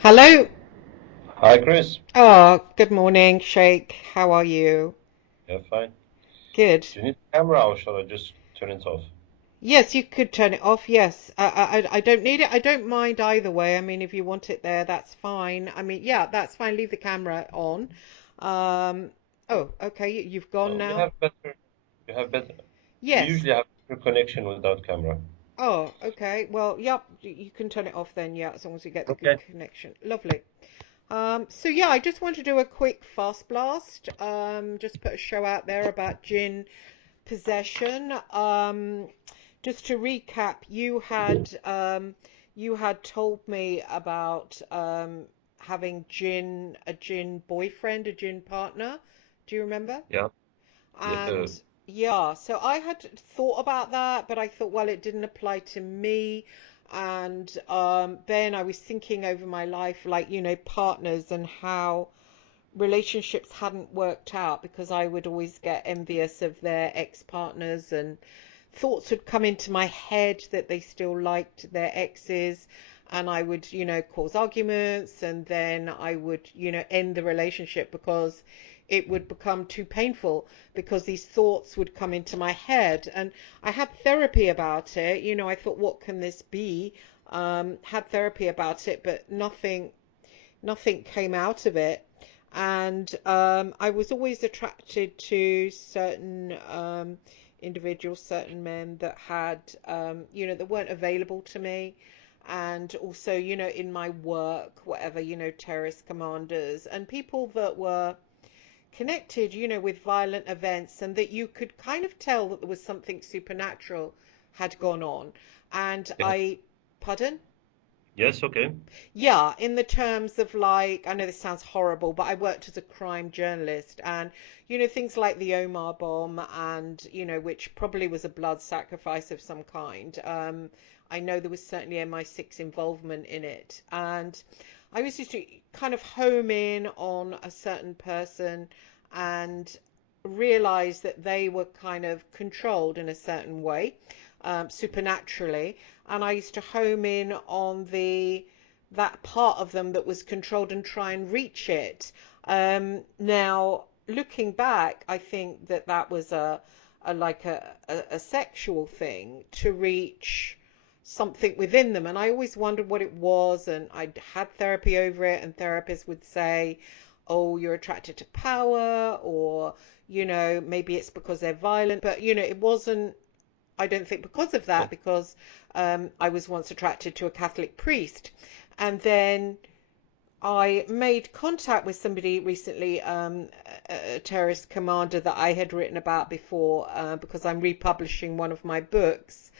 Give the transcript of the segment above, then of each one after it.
Hello. Hi, Chris. Oh, good morning, Sheikh. How are you? Yeah, fine. Good. Do you need the camera or shall I just turn it off? Yes, you could turn it off. Yes, I don't need it. I don't mind either way. I mean, if you want it there, that's fine. I mean, yeah, that's fine. Leave the camera on. Um, oh, okay. You've gone No, now. you have better, you Yes. usually have better connection without camera. Oh, okay. Well, yep. You can turn it off then. Yeah, as long as you get the good Okay. connection. Lovely. So yeah, I just want to do a quick fast blast. Just put a show out there about gin possession. Just to recap, you had told me about having a gin boyfriend, a gin partner. Do you remember? Yeah. Yes, And yeah, so I had thought about that, but I thought, well, it didn't apply to me. And then I was thinking over my life, like, partners and how relationships hadn't worked out because I would always get envious of their ex-partners, and thoughts would come into my head that they still liked their exes, and I would, cause arguments, and then I would, end the relationship because it would become too painful because these thoughts would come into my head. And I had therapy about it. I thought, what can this be? Had therapy about it, but nothing came out of it. And I was always attracted to certain individuals, certain men that had, that weren't available to me. And also, in my work, whatever, terrorist commanders and people that were connected, with violent events, and that you could kind of tell that there was something supernatural had gone on. And yeah. Pardon? Yes, okay. Yeah, in the terms of, like, I know this sounds horrible, but I worked as a crime journalist, and things like the Omar bomb, and which probably was a blood sacrifice of some kind. I know there was certainly MI6 involvement in it, and I was used to kind of home in on a certain person and realize that they were kind of controlled in a certain way, supernaturally, and I used to home in on the that part of them that was controlled and try and reach it. Now, looking back, I think that that was a sexual thing to reach something within them, and I always wondered what it was. And I had therapy over it, and therapists would say, "Oh, you're attracted to power," or maybe it's because they're violent, but it wasn't. I don't think because of that, Oh, because I was once attracted to a Catholic priest. And then I made contact with somebody recently, a terrorist commander that I had written about before, because I'm republishing one of my books.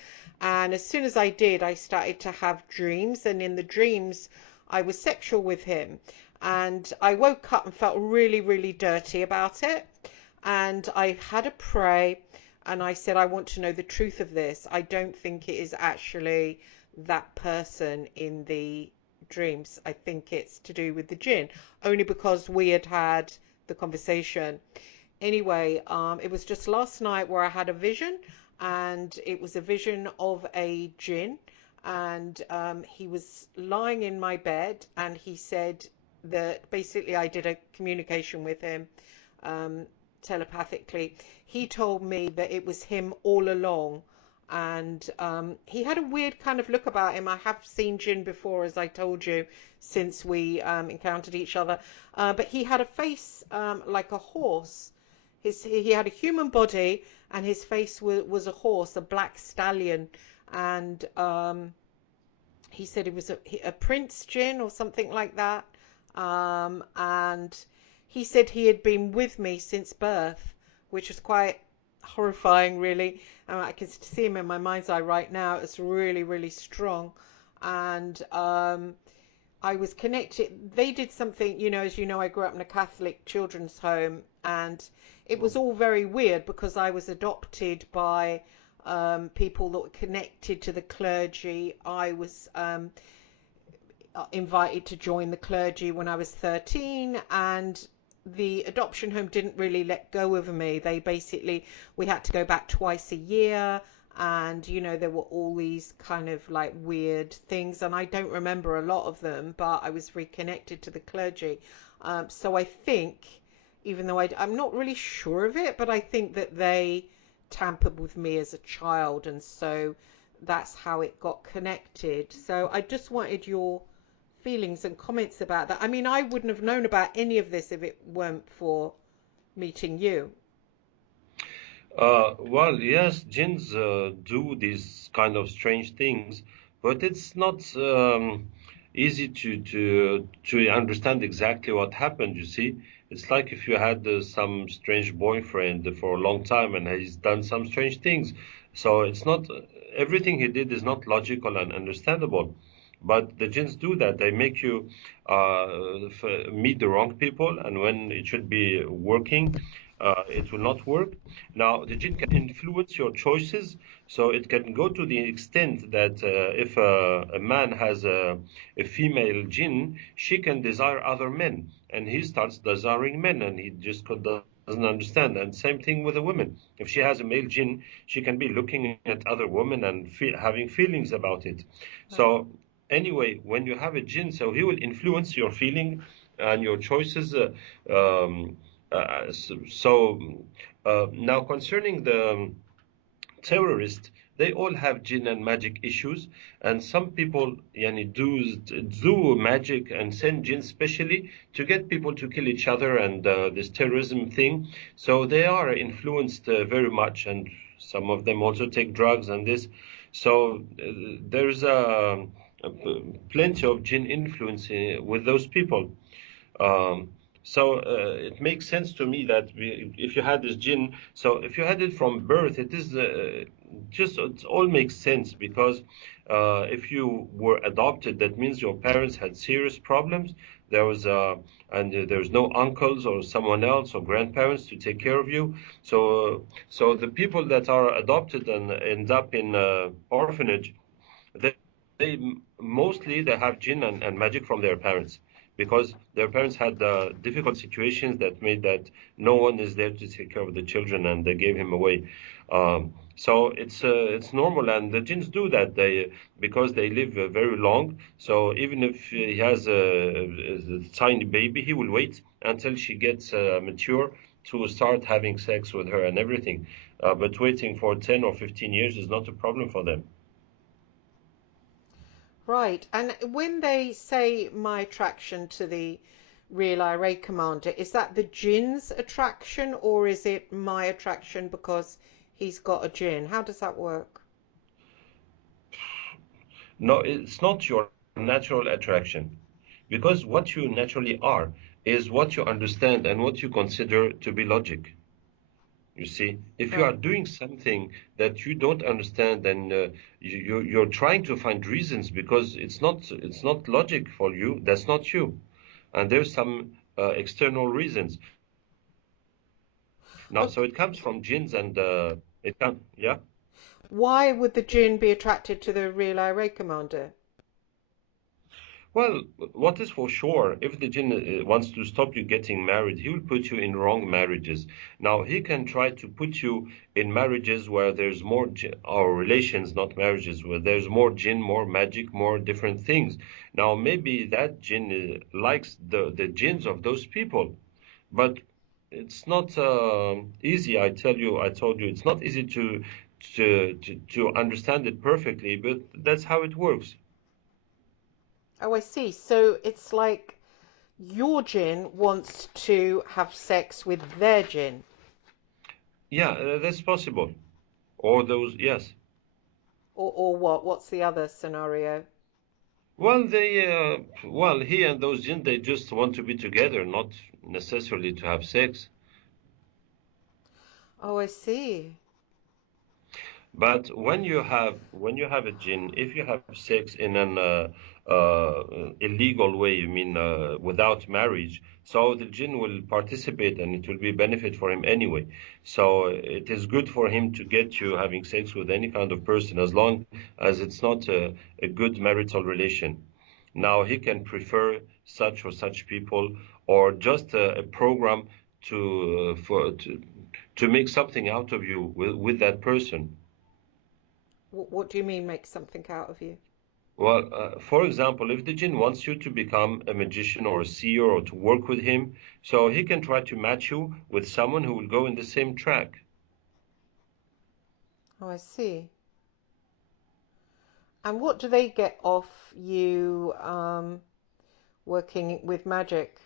And as soon as I did, I started to have dreams. And in the dreams, I was sexual with him. And I woke up and felt really, really dirty about it. And I had a pray, and I said, I want to know the truth of this. I don't think it is actually that person in the dreams. I think it's to do with the jinn, only because we had had the conversation. Anyway, it was just last night where I had a vision, and it was a vision of a jinn, and he was lying in my bed, and he said that basically I did a communication with him, um, telepathically. He told me that it was him all along, and he had a weird kind of look about him. I have seen Jin before, as I told you, since we encountered each other, but he had a face like a horse. He had a human body, and his face was a horse, a black stallion, and he said it was a prince Jin or something like that. And he said he had been with me since birth, which was quite horrifying, really. I can see him in my mind's eye right now. It's really, really strong. And I was connected. They did something, as you know, I grew up in a Catholic children's home, and it was mm, all very weird because I was adopted by people that were connected to the clergy. I was invited to join the clergy when I was 13, and the adoption home didn't really let go of me. We had to go back twice a year, and there were all these kind of like weird things, and I don't remember a lot of them, but I was reconnected to the clergy. So I think, even though I'm not really sure of it, but I think that they tampered with me as a child, and so that's how it got connected. So I just wanted your feelings and comments about that. I mean, I wouldn't have known about any of this if it weren't for meeting you. Well, yes, jinns do these kind of strange things, but it's not easy to understand exactly what happened. You see, it's like if you had some strange boyfriend for a long time and he's done some strange things. So it's not everything he did is not logical and understandable. But the jinns do that. They make you meet the wrong people, and when it should be working, it will not work. Now, the jinn can influence your choices, so it can go to the extent that if a man has a female jinn, she can desire other men, and he starts desiring men, and he just doesn't understand. And same thing with a woman. If she has a male jinn, she can be looking at other women and having feelings about it. Right. So anyway, when you have a jinn, so he will influence your feeling and your choices. Now concerning the terrorists, they all have jinn and magic issues, and some people yani, do magic and send jinn specially to get people to kill each other and this terrorism thing. So they are influenced very much, and some of them also take drugs and this. So there's plenty of jinn influence with those people. Um, so it makes sense to me that if you had this jinn, so if you had it from birth, it is just it all makes sense because if you were adopted, that means your parents had serious problems. There was there's no uncles or someone else or grandparents to take care of you. So the people that are adopted and end up in orphanage, they, they mostly they have jinn and magic from their parents because their parents had difficult situations that made that no one is there to take care of the children and they gave him away. So it's normal, and the jinns do that. They because they live very long. So even if he has a tiny baby, he will wait until she gets mature to start having sex with her and everything. But waiting for 10 or 15 years is not a problem for them. Right. And when they say my attraction to the real IRA commander, is that the jinn's attraction or is it my attraction because he's got a jinn? How does that work? No, it's not your natural attraction. Because what you naturally are is what you understand and what you consider to be logic. You see, if you are Right. doing something that you don't understand, then you're trying to find reasons because it's not logic for you. That's not you, and there's some external reasons. Now, so Okay. it comes from jinns and it can yeah. Why would the jinn be attracted to the real IRA commander? Well, what is for sure, if the jinn wants to stop you getting married, he will put you in wrong marriages. Now, he can try to put you in marriages where there's more, or relations, not marriages, where there's more jinn, more magic, more different things. Now, maybe that jinn likes the jinns of those people, but it's not easy. I told you, it's not easy to understand it perfectly, but that's how it works. Oh, I see. So it's like your jinn wants to have sex with their jinn. Yeah, that's possible. Or those, yes. Or what? What's the other scenario? Well, he and those jinn, they just want to be together, not necessarily to have sex. Oh, I see. But when you have a jinn, if you have sex in an illegal way, you mean without marriage, so the jinn will participate and it will be benefit for him anyway. So it is good for him to get you having sex with any kind of person as long as it's not a good marital relation. Now he can prefer such or such people or just a program to to make something out of you with that person. What do you mean make something out of you? Well, for example, if the jinn wants you to become a magician or a seer or to work with him, so he can try to match you with someone who will go in the same track. Oh, I see. And what do they get off you working with magic?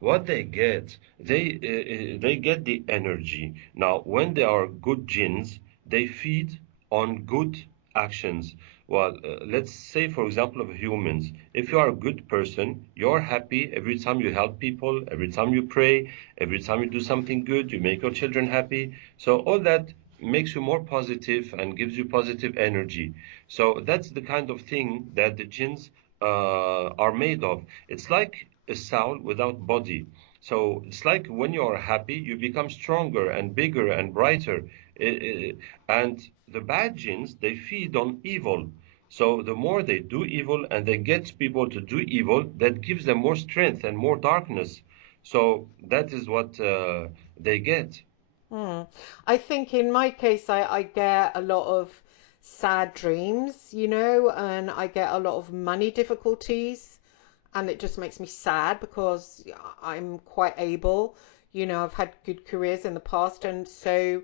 What they get the energy. Now, when they are good jinns, they feed on good actions. Well, let's say, for example, of humans. If you are a good person, you're happy every time you help people, every time you pray, every time you do something good, you make your children happy. So all that makes you more positive and gives you positive energy. So that's the kind of thing that the jinns are made of. It's like a soul without body. So it's like when you are happy, you become stronger and bigger and brighter. And the bad jinns, they feed on evil. So the more they do evil and they get people to do evil, that gives them more strength and more darkness. So that is what they get. Hmm. I think in my case, I get a lot of sad dreams, and I get a lot of money difficulties, and it just makes me sad because I'm quite able. I've had good careers in the past, and so,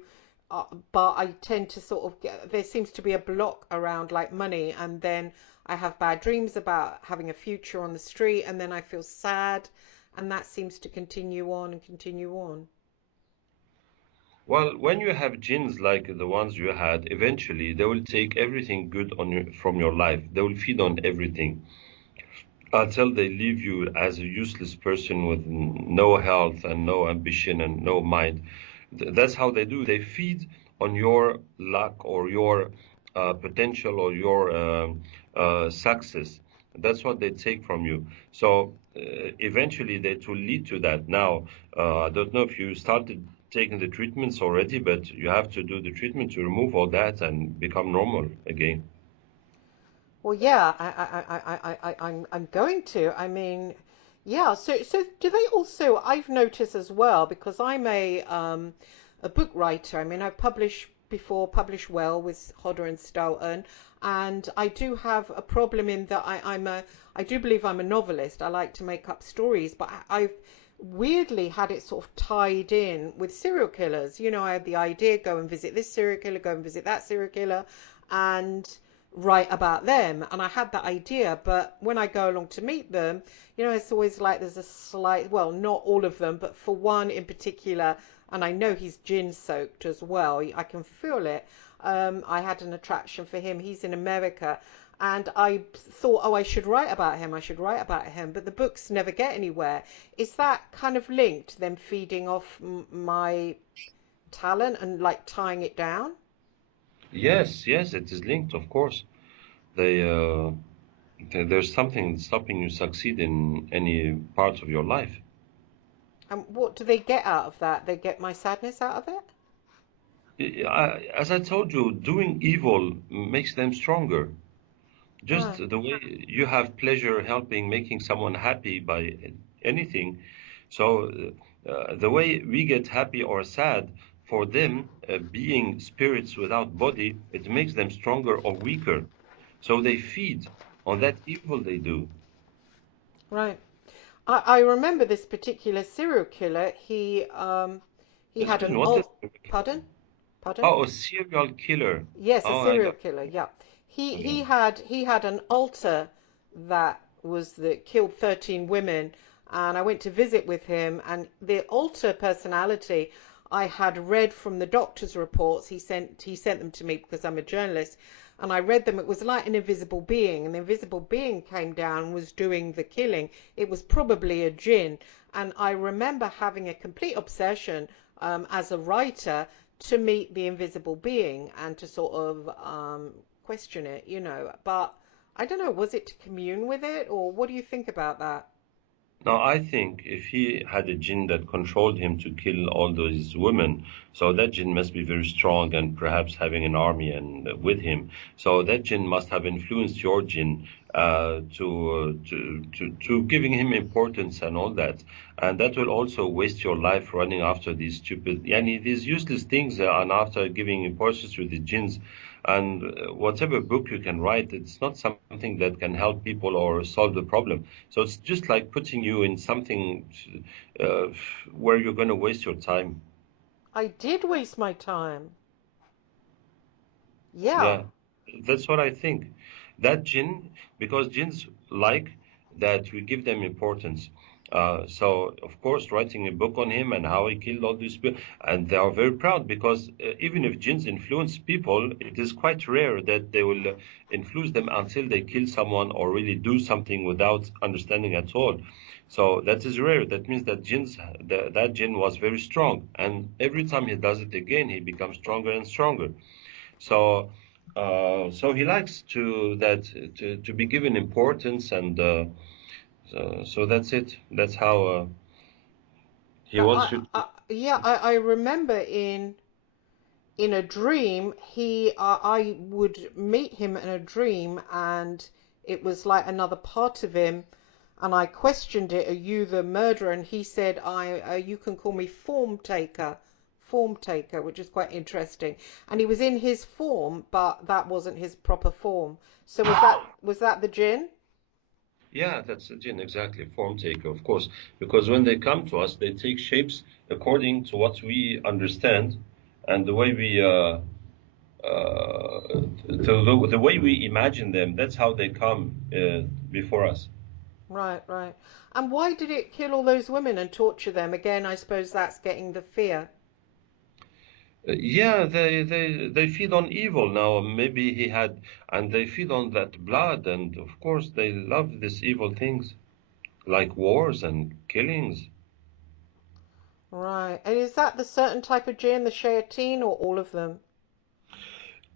but I tend to sort of there seems to be a block around like money, and then I have bad dreams about having a future on the street, and then I feel sad, and that seems to continue on and continue on. Well, when you have jinns like the ones you had, eventually they will take everything good from your life. They will feed on everything until they leave you as a useless person with no health and no ambition and no mind. That's how they do. They feed on your luck or your potential or your success. That's what they take from you. So eventually, that will lead to that. Now, I don't know if you started taking the treatments already, but you have to do the treatment to remove all that and become normal again. Well, yeah, I'm going to. I mean, yeah. So do they also? I've noticed as well because I'm a book writer. I mean, I've published before, published well with Hodder and Stoughton, and I do have a problem in that I do believe I'm a novelist. I like to make up stories, but I've weirdly had it sort of tied in with serial killers. I had the idea, go and visit this serial killer, go and visit that serial killer, and write about them. And I had that idea, but when I go along to meet them, it's always like there's a slight, well, not all of them, but for one in particular, and I know he's gin soaked as well. I can feel it. I had an attraction for him. He's in America. And I thought, oh, I should write about him. I should write about him. But the books never get anywhere. Is that kind of linked, them feeding off my talent and like tying it down? Yes, yes, it is linked, of course. They there's something stopping you succeed in any part of your life. And what do they get out of that? They get my sadness out of it? As I told you, doing evil makes them stronger. Just Right. the way you have pleasure helping making someone happy by anything. So the way we get happy or sad, for them, being spirits without body, it makes them stronger or weaker. So they feed on that evil they do. Right. I remember this particular serial killer. He had Excuse an me, what is? pardon? Pardon? Oh, a serial killer. Yes, a Oh, I serial got. killer. Yeah. He Yeah. he had he had an altar that killed 13 women, and I went to visit with him, and the altar personality I had read from the doctor's reports. He sent them to me because I'm a journalist, and I read them. It was like an invisible being, and the invisible being came down and was doing the killing. It was probably a jinn, and I remember having a complete obsession as a writer to meet the invisible being and to sort of question it. But I don't know, was it to commune with it, or what do you think about that? Now, I think if he had a jinn that controlled him to kill all those women, so that jinn must be very strong and perhaps having an army and with him. So that jinn must have influenced your jinn to giving him importance and all that. And that will also waste your life running after these stupid, yani these useless things and after giving importance to the jinns. And whatever book you can write, it's not something that can help people or solve the problem. So it's just like putting you in something uh, where you're going to waste your time. I did waste my time. Yeah. Yeah, that's what I think. That jinn, because jinns like that we give them importance. So, of course, writing a book on him and how he killed all these people, and they are very proud because even if jinns influence people, it is quite rare that they will influence them until they kill someone or really do something without understanding at all. So that is rare. That means that that jinn was very strong, and every time he does it again, he becomes stronger and stronger. So, so he likes to be given importance, and so that's it. That's how he wants you to. Yeah, I remember in a dream, I would meet him in a dream, and it was like another part of him. And I questioned it, are you the murderer? And he said, you can call me form taker, which is quite interesting. And he was in his form, but that wasn't his proper form. So was that the jinn? Yeah, that's the jinn, exactly. Form taker, of course, because when they come to us, they take shapes according to what we understand, and the way we the way we imagine them. That's how they come before us. Right, right. And why did it kill all those women and torture them? Again, I suppose that's getting the fear. Yeah, they feed on evil now. Maybe he had, and they feed on that blood, and of course they love these evil things like wars and killings. Right. And is that the certain type of jinn, the Shaitaan, or all of them?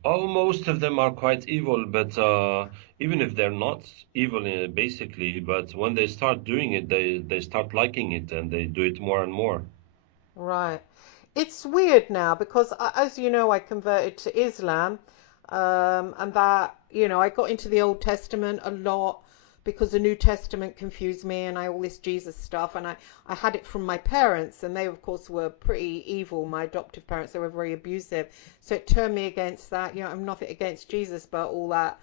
Oh, most of them are quite evil, but even if they're not evil basically, but when they start doing it, they start liking it and they do it more and more. Right. It's weird now because, as you know, I converted to Islam, and I got into the Old Testament a lot because the New Testament confused me, and all this Jesus stuff, and I had it from my parents, and they, of course, were pretty evil. My adoptive parents, they were very abusive, so it turned me against that. I'm nothing against Jesus, but all that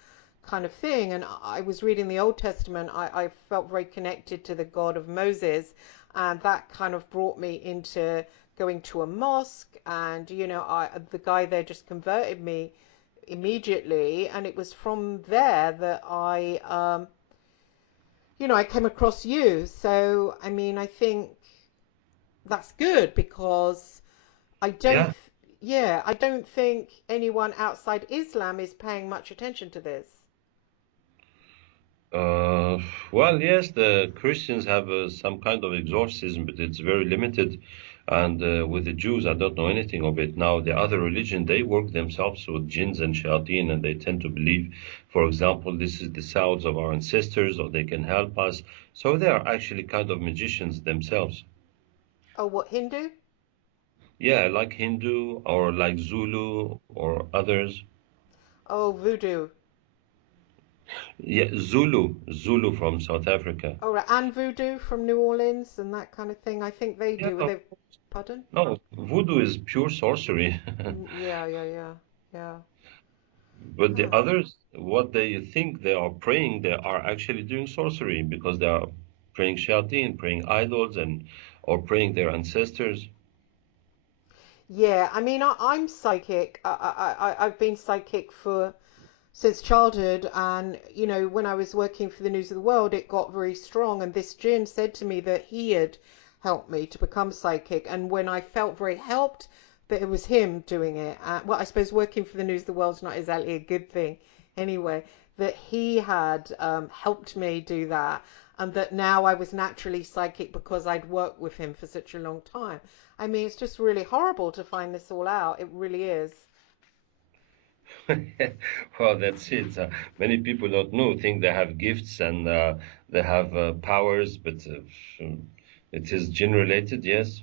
kind of thing. And I was reading the Old Testament. I felt very connected to the God of Moses, and that kind of brought me into going to a mosque. And the guy there just converted me immediately, and it was from there that I came across you. So I mean, I think that's good because I don't Yeah. yeah, I don't think anyone outside Islam is paying much attention to this. Uh, well, yes, the Christians have some kind of exorcism, but it's very limited. And with the Jews, I don't know anything of it. Now, the other religion, they work themselves with jinns and shayateen, and they tend to believe, for example, this is the sounds of our ancestors, or they can help us. So they are actually kind of magicians themselves. Oh, what, Hindu? Yeah, like Hindu or like Zulu or others. Oh, voodoo. Yeah, Zulu from South Africa. Oh, right. And voodoo from New Orleans and that kind of thing. I think they Yeah, do. They, pardon? no, voodoo is pure sorcery. Yeah, yeah, yeah, yeah. But the Oh. others, what they think they are praying, they are actually doing sorcery because they are praying shayateen, praying idols, and or praying their ancestors. Yeah, I mean, I'm psychic. I've been psychic for since childhood, and when I was working for the News of the World, it got very strong. And this Jin said to me that he had helped me to become psychic, and when I felt very helped, that it was him doing it. Well, I suppose working for the News of the World is not exactly a good thing, anyway. That he had helped me do that, and that now I was naturally psychic because I'd worked with him for such a long time. I mean, it's just really horrible to find this all out. It really is. Well, that's it. Many people don't know, think they have gifts and they have powers, but it is gene related, yes.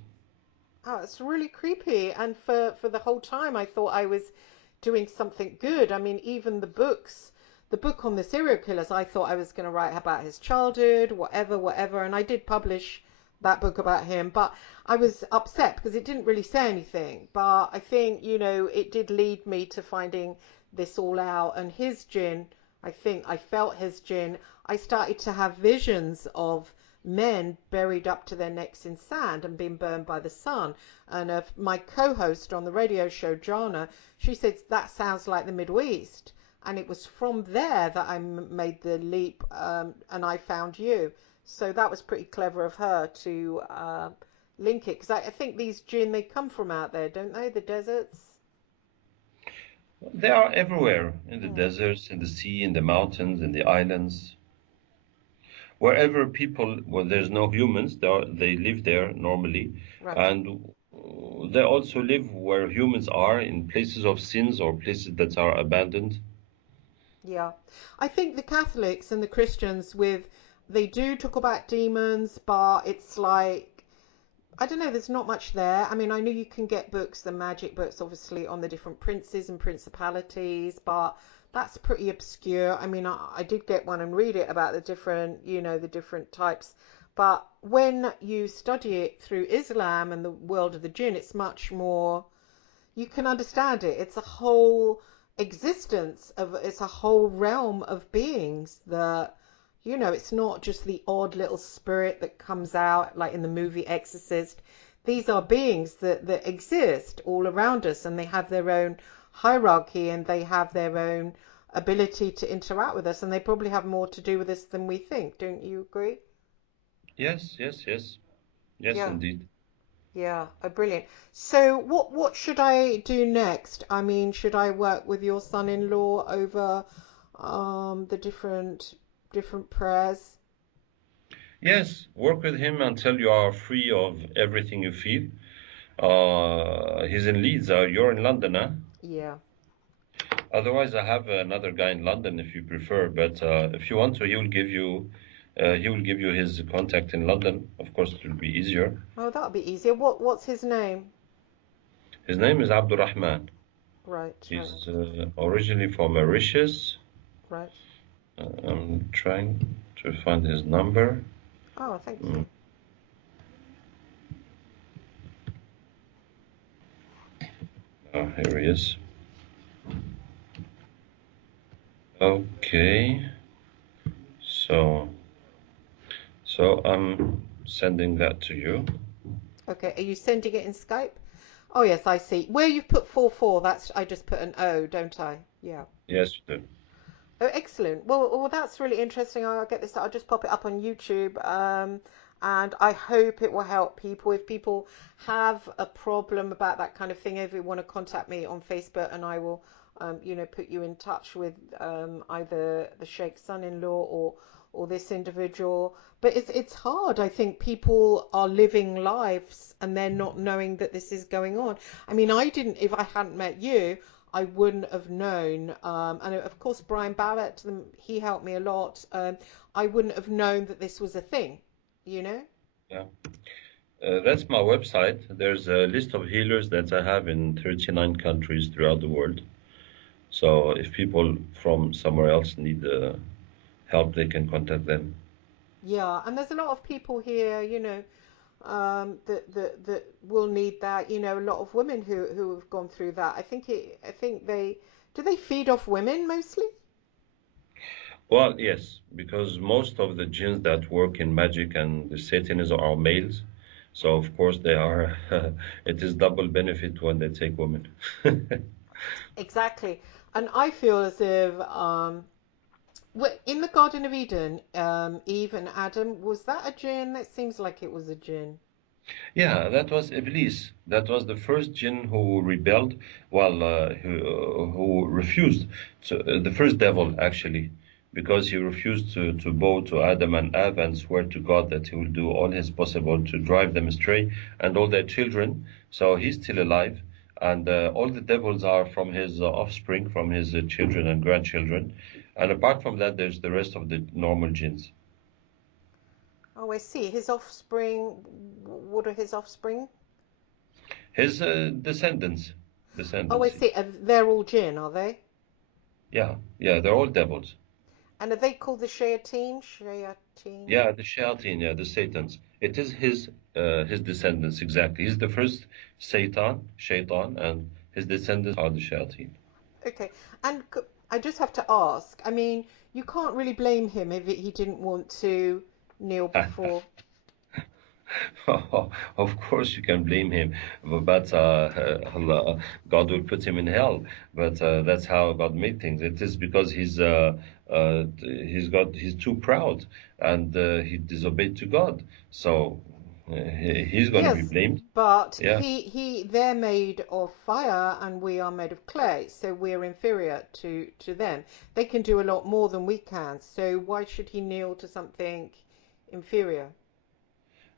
Oh, it's really creepy. And for the whole time, I thought I was doing something good. I mean, even the book on the serial killers, I thought I was going to write about his childhood, whatever, whatever. And I did publish that book about him, but I was upset because it didn't really say anything. But I think, it did lead me to finding this all out. And his jinn, I think I felt his jinn. I started to have visions of men buried up to their necks in sand and being burned by the sun. And my co-host on the radio show, Jana, she said that sounds like the Middle East. And it was from there that I made the leap, and I found you. So that was pretty clever of her to link it, because I think these jinn, they come from out there, don't they? The deserts. They are everywhere, in the Hmm. deserts, in the sea, in the mountains, in the islands. Wherever people, well, there's no humans, they live there normally. Right. And they also live where humans are, in places of sins or places that are abandoned. Yeah. I think the Catholics and the Christians they do talk about demons, but it's like, I don't know, there's not much there. I mean, I know you can get books, the magic books, obviously, on the different princes and principalities, but that's pretty obscure. I mean, I did get one and read it about the different, the different types. But when you study it through Islam and the world of the jinn, it's much more, you can understand it. It's a whole it's a whole realm of beings that, it's not just the odd little spirit that comes out like in the movie Exorcist. These are beings that exist all around us, and they have their own hierarchy, and they have their own ability to interact with us, and they probably have more to do with us than we think. Don't you agree? Yes, yes, yes, yes, Yeah. indeed. Yeah, oh, brilliant. So what should I do next? I mean, should I work with your son-in-law over the different prayers? Yes, work with him until you are free of everything you feel. He's in Leeds. You're in London, huh? Yeah. Otherwise, I have another guy in London if you prefer. But if you want to, he will give you his contact in London. Of course, it will be easier. Oh, that'll be easier. What's his name? His name is Abdurrahman. Right, right, He's originally from Mauritius. right. I'm trying to find his number. Oh, thank Mm. you. Here he is. Okay. So, so I'm sending that to you. Okay, are you sending it in Skype? Oh yes, I see. Where you've put 44, that's I just put an O, don't I? Yeah. Yes, you do. Oh, excellent. Well, that's really interesting. I'll get this. I'll just pop it up on YouTube, and I hope it will help people. If people have a problem about that kind of thing, if you want to contact me on Facebook, and I will, put you in touch with either the Sheikh's son-in-law or this individual. But it's hard. I think people are living lives and they're not knowing that this is going on. I mean, I didn't. If I hadn't met you, I wouldn't have known. And of course, Brian Barrett, he helped me a lot. I wouldn't have known that this was a thing, you know? Yeah. That's my website. There's a list of healers that I have in 39 countries throughout the world. So if people from somewhere else need help, they can contact them. Yeah, and there's a lot of people here, that will need that. A lot of women who have gone through that. I think they feed off women mostly? Well, yes, because most of the jinns that work in magic and the Satanism are males. So of course they are, it is double benefit when they take women. Exactly. And I feel as if in the Garden of Eden, Eve and Adam, was that a jinn? That seems like it was a jinn. Yeah, that was Iblis. That was the first jinn who rebelled, who refused the first devil actually, because he refused to bow to Adam and Eve and swear to God that he will do all his possible to drive them astray and all their children. So he's still alive, and all the devils are from his offspring, from his children and grandchildren. And apart from that, there's the rest of the normal jinns. Oh, I see. His offspring, what are his offspring? His Oh, I descendants. see. They're all jinn, are they? Yeah, yeah, they're all devils. And are they called the Shaitaan? Shaitaan? Yeah, the Shaitaan, yeah, the Satans. It is his descendants exactly. He's the first Shaitan, and his descendants are the Shaitaan. Okay. And I just have to ask, I mean, you can't really blame him if he didn't want to kneel before. Of course, you can blame him, but Allah, God will put him in hell. But that's how God made things. It is because he's too proud and he disobeyed to God. So he's going to be Yes, blamed. but Yeah. they're made of fire and we are made of clay, so we're inferior to them. They can do a lot more than we can, so why should he kneel to something inferior?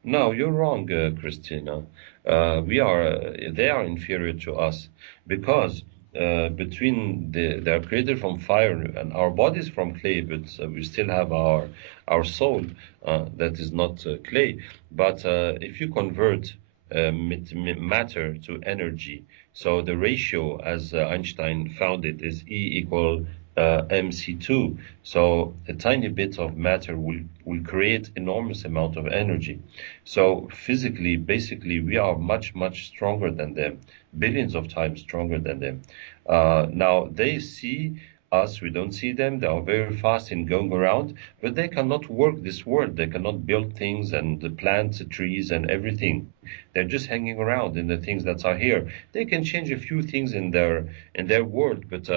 No, you're wrong, Christina. They are inferior to us because they are created from fire and our bodies from clay, but we still have our soul that is not clay. But if you convert matter to energy, so the ratio, as Einstein found it, is E equal mc2. So a tiny bit of matter will create enormous amount of energy. So physically, basically, we are much, much stronger than them, billions of times stronger than them. Now they see us, we don't see them. They are very fast in going around, but they cannot work this world. They cannot build things and plant trees and everything. They're just hanging around in the things that are here. They can change a few things in their world, but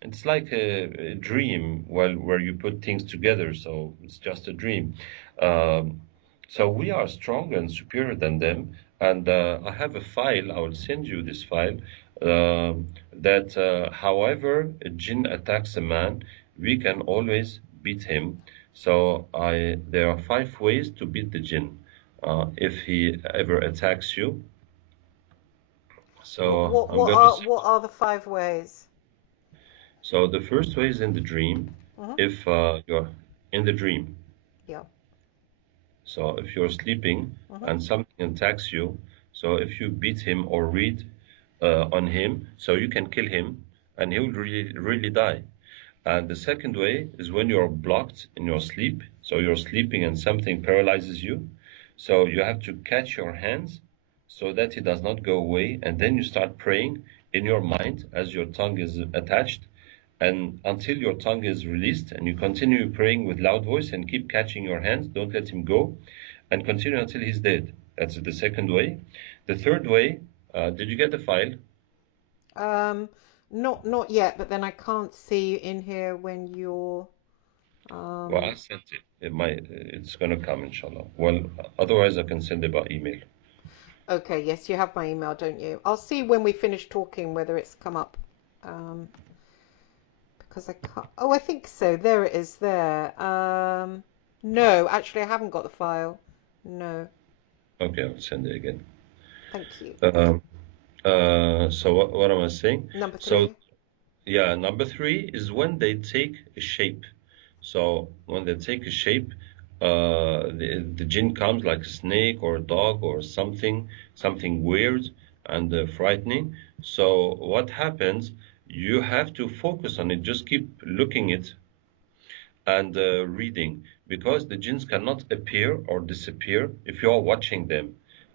it's like a dream where you put things together. So it's just a dream. Um, so we are stronger and superior than them. And I have a file, I will send you this file, that however a jinn attacks a man, we can always beat him. So there are 5 ways to beat the jinn if he ever attacks you. So I'm going to send. What are the 5 ways? So the first way is in the dream. Hmm. If you're in the dream, Yeah. so if you're sleeping Hmm. and something attacks you, so if you beat him or read on him, so you can kill him and he will really, really die. And the second way is when you're blocked in your sleep. So you're sleeping and something paralyzes you. So you have to catch your hands so that it does not go away. And then you start praying in your mind as your tongue is attached and until your tongue is released. And you continue praying with loud voice and keep catching your hands. Don't let him go and continue until he's dead. That's the second way. The third way, did you get the file? Um, not yet, but then I can't see in here when you're Well, I um sent it. It's gonna come, inshallah. Well, otherwise I can send it by email. okay, yes, you have my email, don't you? I'll see when we finish talking whether it's come up. Um, because I can't. Oh, I think so. There it is there. No, actually I haven't got the file. No. Okay, I'll send it again. Thank you. Um, so what am I saying? Number So 3. yeah, number three is when they take a shape. So when they take a shape, the jinn comes like a snake or a dog or something weird and frightening. So what happens? You have to focus on it. Just keep looking it and reading because the jinns cannot appear or disappear if you are watching them.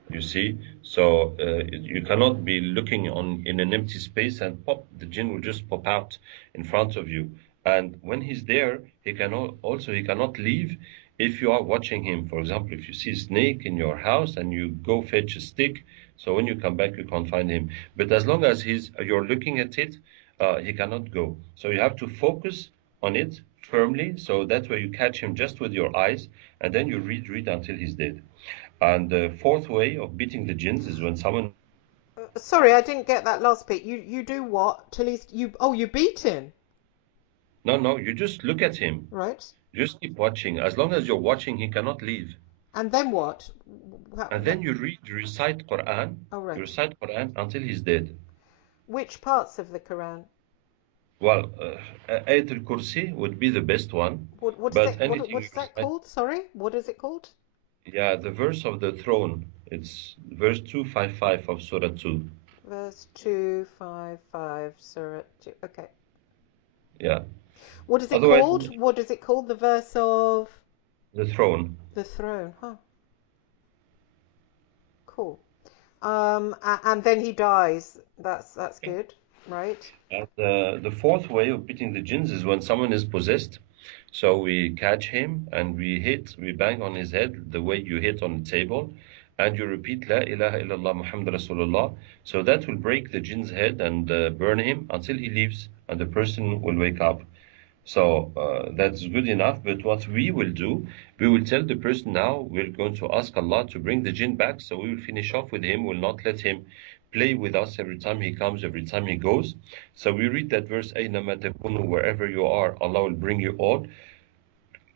You see, so you cannot be looking on in an empty space and pop. The jinn will just pop out in front of you. And when he's there, he cannot leave if you are watching him. For example, if you see a snake in your house and you go fetch a stick, so when you come back you can't find him. But as long as you're looking at it, he cannot go. So you have to focus on it firmly, so that way you catch him just with your eyes, and then you read until he's dead. And the fourth way of beating the jinns is when someone. Sorry, I didn't get that last bit. You do what till he's you? Oh, you beat him, No, no, you just look at him. right? Just keep watching. As long as you're watching, he cannot leave. And then what? And then you recite Quran. Oh, You right. recite Quran until he's dead. Which parts of the Quran? Well, Ayat al-Kursi would be the best one, What is but it? anything What you is that recite. called? Sorry, what is it called? Yeah, the verse of the throne. It's verse 255 of Surah 2. Verse 255, Surah 2. Okay. Yeah. What is it Otherwise, called? What is it called? The verse of the throne. the throne. Huh. Cool. And then he dies. That's good. Right. And the fourth way of beating the jinns is when someone is possessed. So we catch him and we bang on his head the way you hit on the table, and you repeat La ilaha illallah Muhammad Rasulullah. So that will break the jinn's head and burn him until he leaves, and the person will wake up. So that's good enough. But what we will do, we will tell the person now we're going to ask Allah to bring the jinn back. So we will finish off with him. We'll not let him play with us every time he comes, every time he goes. So we read that verse, أَيْنَمَا تَكُونُوا, wherever you are, Allah will bring you all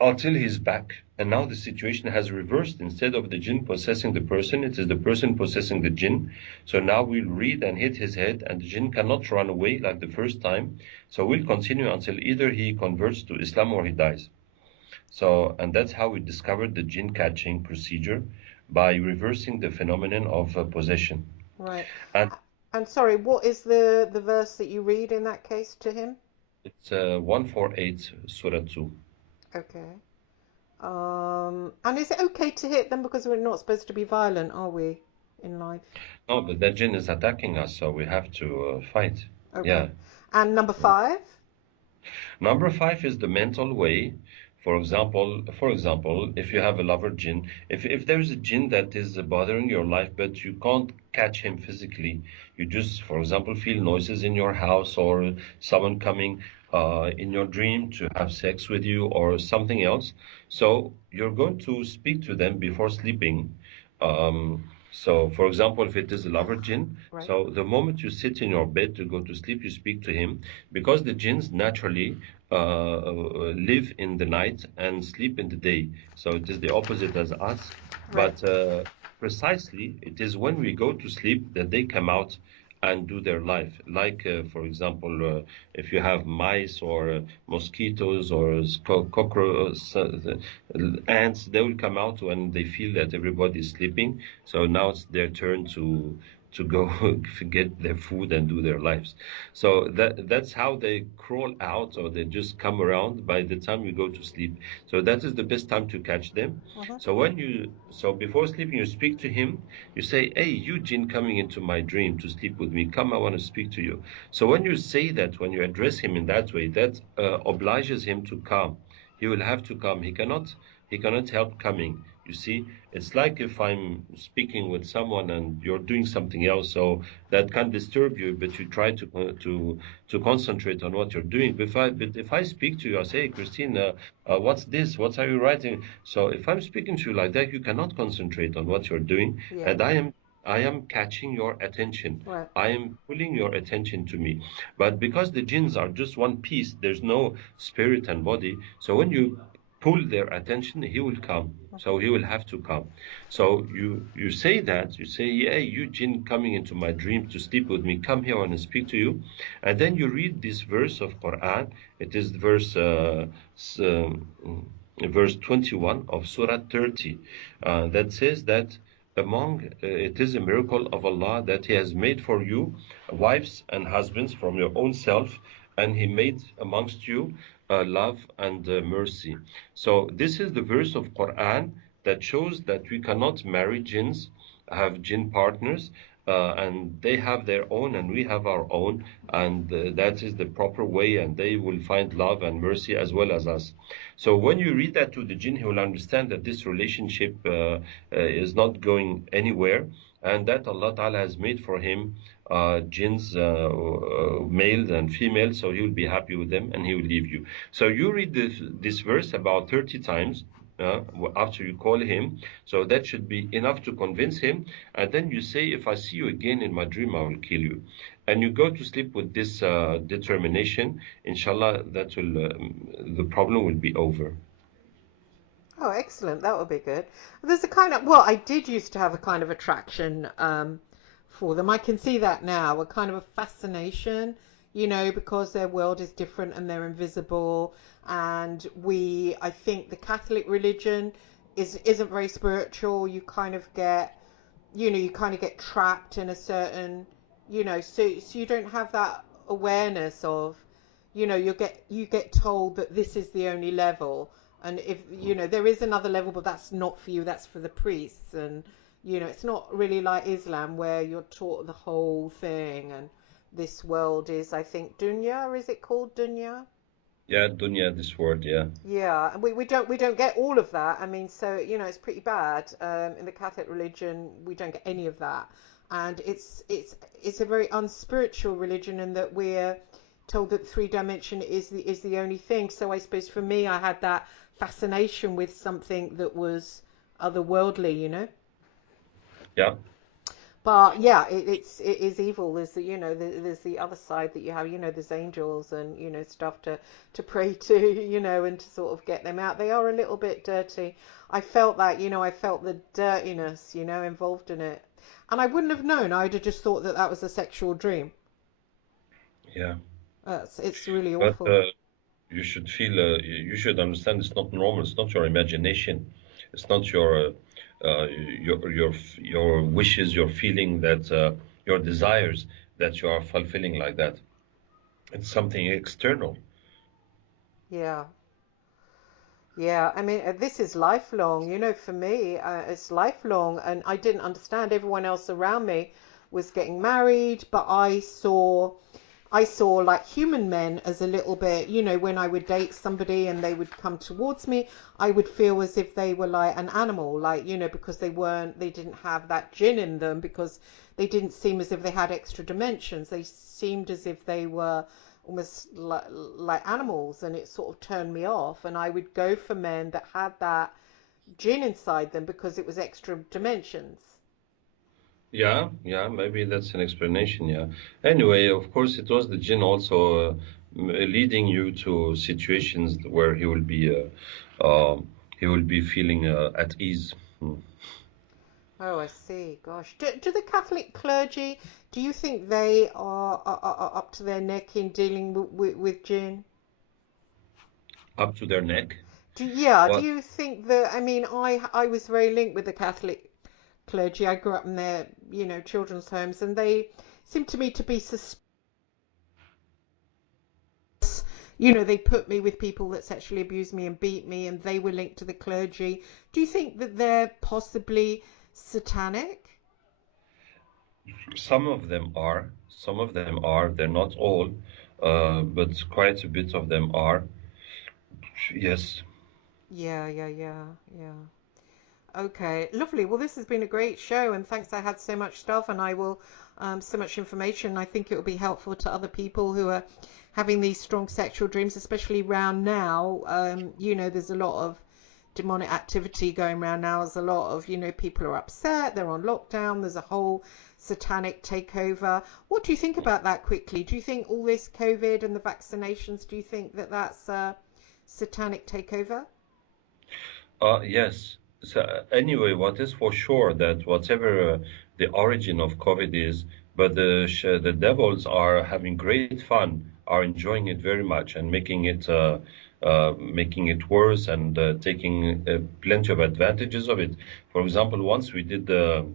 until he's back. And now the situation has reversed. Instead of the jinn possessing the person, it is the person possessing the jinn. So now we'll read and hit his head, and the jinn cannot run away like the first time. So we'll continue until either he converts to Islam or he dies. So, and that's how we discovered the jinn catching procedure, by reversing the phenomenon of possession. Right. And And sorry, what is the verse that you read in that case to him? it's 148, Surah 2. Okay. And is it okay to hit them because we're not supposed to be violent, are we, in life? No, but that jinn is attacking us, so we have to fight. Okay. Yeah. And number 5? Number five is the mental way. For example, if you have a lover jinn, if there's a jinn that is bothering your life, but you can't catch him physically, you just, for example, feel noises in your house, or someone coming in your dream to have sex with you, or something else. So you're going to speak to them before sleeping. So, for example, if it is a lover jinn, Right. so the moment you sit in your bed to go to sleep, you speak to him, because the jinns naturally live in the night and sleep in the day. So it is the opposite as us. Right. But precisely, it is when we go to sleep that they come out and do their life. Like, for example, if you have mice or mosquitoes or cockroaches, ants, they will come out when they feel that everybody is sleeping. So now it's their turn to go get their food and do their lives. So that's how they crawl out, or they just come around by the time you go to sleep. So that is the best time to catch them. Mm-hmm. So before sleeping, you speak to him. You say, "Hey, you jinn coming into my dream to sleep with me, come, I want to speak to you." So when you say that, when you address him in that way, that obliges him to come. He will have to come. He cannot help coming. You see, it's like if I'm speaking with someone and you're doing something else, so that can disturb you, but you try to concentrate on what you're doing. But if I speak to you, I say, "Hey, Christine, what's this? What are you writing?" So if I'm speaking to you like that, you cannot concentrate on what you're doing, Yeah. and I am catching your attention. Right. I am pulling your attention to me. But because the jinns are just one piece, there's no spirit and body. So when you pull their attention, he will come. So he will have to come. So you say that, you say, "Hey, you jinn coming into my dream to sleep with me, come here, I want to speak to you." And then you read this verse of Quran. It is verse 21 of Surah 30, that says that it is a miracle of Allah that He has made for you wives and husbands from your own self, and He made amongst you love and mercy. So this is the verse of Quran that shows that we cannot marry jinns, have jinn partners, and they have their own and we have our own, and that is the proper way, and they will find love and mercy as well as us. So when you read that to the jinn, he will understand that this relationship is not going anywhere, and that Allah Ta'ala has made for him jinns, males and females, so he will be happy with them and he will leave you. So you read this verse about 30 times after you call him, so that should be enough to convince him. And then you say, "If I see you again in my dream, I will kill you." And you go to sleep with this determination. Inshallah, the problem will be over. Oh, excellent. That would be good. There's a kind of, well, I did used to have a kind of attraction for them. I can see that now, a kind of a fascination, because their world is different and they're invisible. And I think the Catholic religion isn't very spiritual. You kind of get trapped in a certain, so you don't have that awareness of, you get told that this is the only level, and if there is another level, but that's not for you, that's for the priests. And it's not really like Islam where you're taught the whole thing, and this world is, I think, dunya. Is it called dunya? Yeah, dunya, this word, yeah. Yeah, and we don't get all of that. I mean, so it's pretty bad. In the Catholic religion, we don't get any of that, and it's a very unspiritual religion in that we're told that three dimension is the only thing. So I suppose for me, I had that fascination with something that was otherworldly. Yeah. But yeah, it is evil. There's there's the other side that you have. There's angels and stuff to pray to. And to sort of get them out. They are a little bit dirty. I felt that. I felt the dirtiness. Involved in it. And I wouldn't have known. I'd have just thought that that was a sexual dream. Yeah. It's really But awful. you should feel, you should understand it's not normal. It's not your imagination. It's not your wishes, your feeling that your desires that you are fulfilling like that. It's something external. Yeah. Yeah, I mean, this is lifelong. For me, it's lifelong, and I didn't understand. Everyone else around me was getting married, but I saw like human men as a little bit, when I would date somebody and they would come towards me, I would feel as if they were like an animal, like, because they didn't have that jinn in them, because they didn't seem as if they had extra dimensions. They seemed as if they were almost like animals, and it sort of turned me off. And I would go for men that had that jinn inside them because it was extra dimensions. Yeah, yeah, maybe that's an explanation. Yeah. Anyway, of course, it was the jinn also leading you to situations where he will be feeling at ease. Hmm. Oh, I see. Gosh, do the Catholic clergy? Do you think they are up to their neck in dealing with gin? Up to their neck. Yeah. Do What? you think that? I mean, I was very linked with the Catholic clergy. I grew up in their children's homes, and they seem to me to be suspicious. They put me with people that sexually abused me and beat me, and they were linked to the clergy. Do you think that they're possibly satanic? Some of them are. Some of them are. They're not all, but quite a bit of them are. Yes. Yeah, yeah, yeah, yeah. Okay, lovely. Well, this has been a great show, and thanks. I had so much stuff, and I will, so much information. I think it will be helpful to other people who are having these strong sexual dreams, especially around now. There's a lot of demonic activity going around now. There's a lot of, people are upset. They're on lockdown. There's a whole satanic takeover. What do you think about that quickly? Do you think all this COVID and the vaccinations, do you think that that's a satanic takeover? Yes. So anyway, what is for sure that whatever the origin of COVID is, but the devils are having great fun, are enjoying it very much, and making it worse and taking plenty of advantages of it. For example, once we did a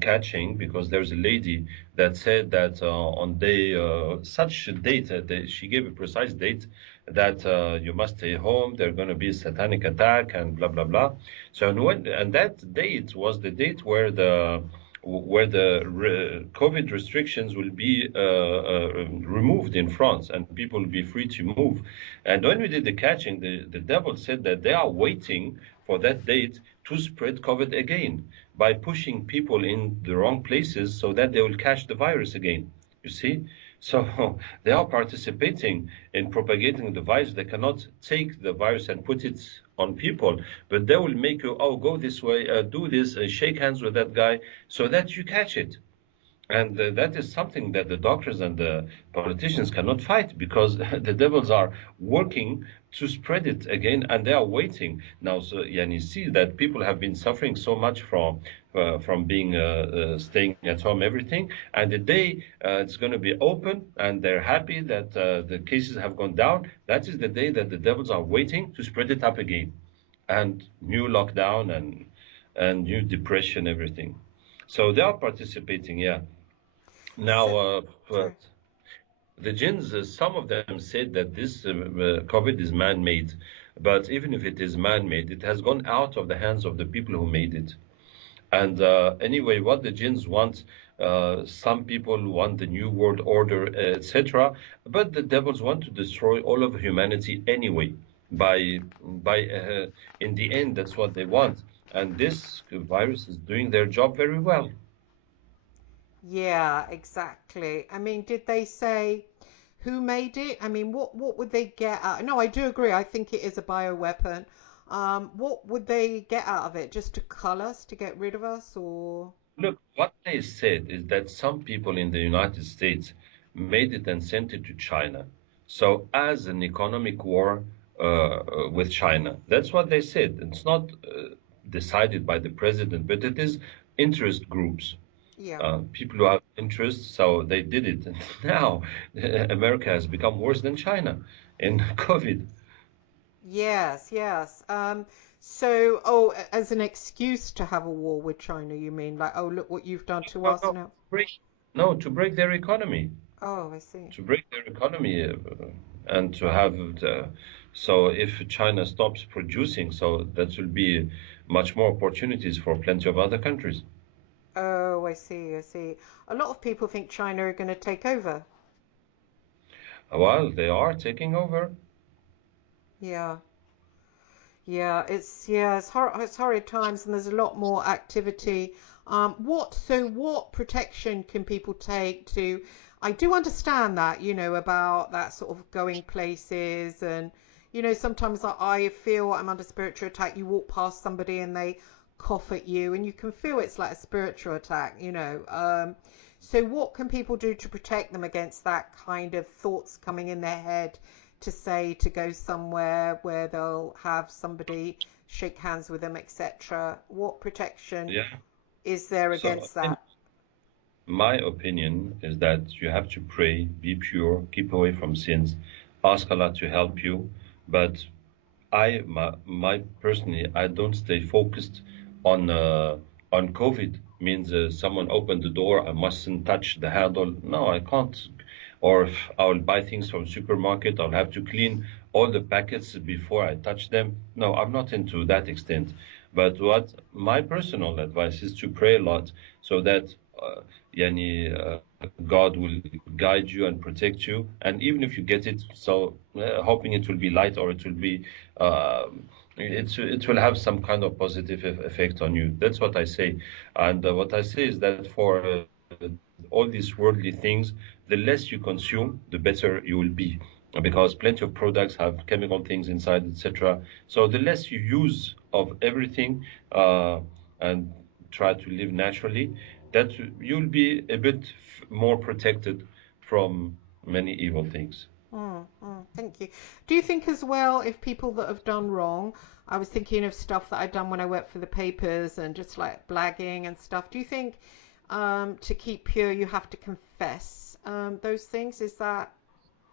catching because there's a lady that said that on day such a date, she gave a precise date that you must stay home. There's going to be a satanic attack and blah blah blah. So and that date was the date where the COVID restrictions will be removed in France and people will be free to move. And when we did the catching, the devil said that they are waiting for that date to spread COVID again by pushing people in the wrong places so that they will catch the virus again. You see? So they are participating in propagating the virus. They cannot take the virus and put it on people, but they will make you, oh, go this way, do this, shake hands with that guy so that you catch it. And that is something that the doctors and the politicians cannot fight because the devils are working to spread it again and they are waiting. Now, so, yeah, and you see that people have been suffering so much from being staying at home, everything. And the day it's going to be open and they're happy that the cases have gone down, that is the day that the devils are waiting to spread it up again. And new lockdown and new depression, everything. So they are participating, yeah. So, Now, sorry. the jinns, some of them said that this COVID is man-made, but even if it is man-made, it has gone out of the hands of the people who made it. And anyway, what the jinns want Some people want the new world order, etc. But the devils want to destroy all of humanity anyway. By in the end, that's what they want. And this virus is doing their job very well. Yeah, exactly. I mean, did they say who made it? I mean, what would they get out? No, I do agree. I think it is a bioweapon. What would they get out of it? Just to cull us, to get rid of us, or Look, what they said is that some people in the United States made it and sent it to China. So, as an economic war with China, that's what they said. It's not decided by the president, but it is interest groups, yeah. people who have interests. So they did it. And now America has become worse than China in COVID. Yes, yes. So, oh, as an excuse to have a war with China, you mean like, oh, look what you've done to No, us no, now. break, no, to break their economy. Oh, I see. To break their economy and to have so if China stops producing, so that will be much more opportunities for plenty of other countries. Oh, I see, I see. A lot of people think China are going to take over. Well, they are taking over. Yeah. It's horrid times, and there's a lot more activity. What protection can people take to? I do understand that, about that sort of going places, and sometimes I feel I'm under spiritual attack. You walk past somebody and they cough at you, and you can feel it's like a spiritual attack. So what can people do to protect them against that kind of thoughts coming in their head? To say to go somewhere where they'll have somebody shake hands with them, etc. What protection Yeah. is there So against that? my opinion is that you have to pray, be pure, keep away from sins, ask Allah to help you. But my personally, I don't stay focused on COVID. Means someone opened the door, I mustn't touch the handle. No, I can't. Or if I'll buy things from supermarket, I'll have to clean all the packets before I touch them. No, I'm not into that extent. But what my personal advice is to pray a lot so that yani, God will guide you and protect you. And even if you get it, so hoping it will be light or it will be, it will have some kind of positive effect on you. That's what I say. And what I say is that for all these worldly things, the less you consume, the better you will be. Because plenty of products have chemical things inside, etc. So the less you use of everything and try to live naturally, that you'll be a bit more protected from many evil things. Thank you. Do you think as well, if people that have done wrong, I was thinking of stuff that I'd done when I worked for the papers and just like blagging and stuff. Do you think to keep pure you have to confess those things? Is that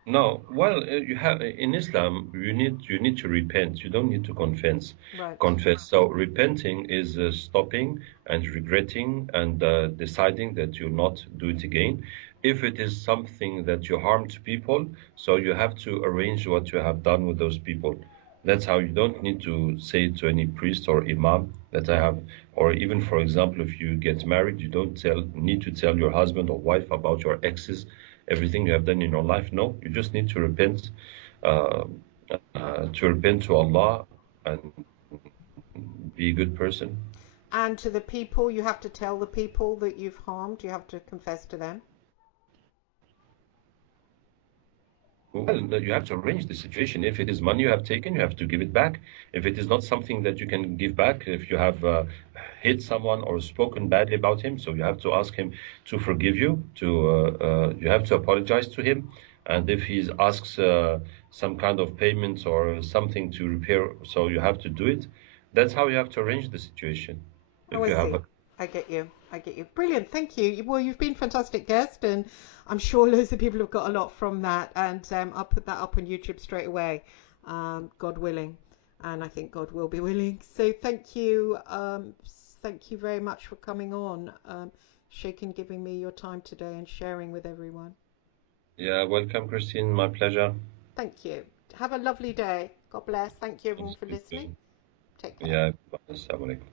No, well, you have in Islam, you need to repent. You don't need to confess. right? Confess. So repenting is stopping and regretting and deciding that you'll not do it again. If it is something that you harmed people, so you have to arrange what you have done with those people. That's how you don't need to say to any priest or imam that I have, or even for example, if you get married, you don't need to tell your husband or wife about your exes, everything you have done in your life. No, you just need uh, to repent to Allah and be a good person. And to the people, you have to tell the people that you've harmed. You have to confess to them. Well, no, you have to arrange the situation. If it is money you have taken, you have to give it back. If it is not something that you can give back, if you have hit someone or spoken badly about him, so you have to ask him to forgive you. You have to apologize to him, and if he asks some kind of payment or something to repair, so you have to do it. That's how you have to arrange the situation. Oh, If I you have see. a I get you. I get you. Brilliant. Thank you. Well, you've been a fantastic guest, and I'm sure loads of people have got a lot from that. And I'll put that up on YouTube straight away, God willing. And I think God will be willing. So thank you. Thank you very much for coming on, Sheikh, and giving me your time today and sharing with everyone. Yeah, welcome, Christine. My pleasure. Thank you. Have a lovely day. God bless. Thank you, everyone, Thanks, for listening. Christine. Take care. Yeah, assalamu alaikum.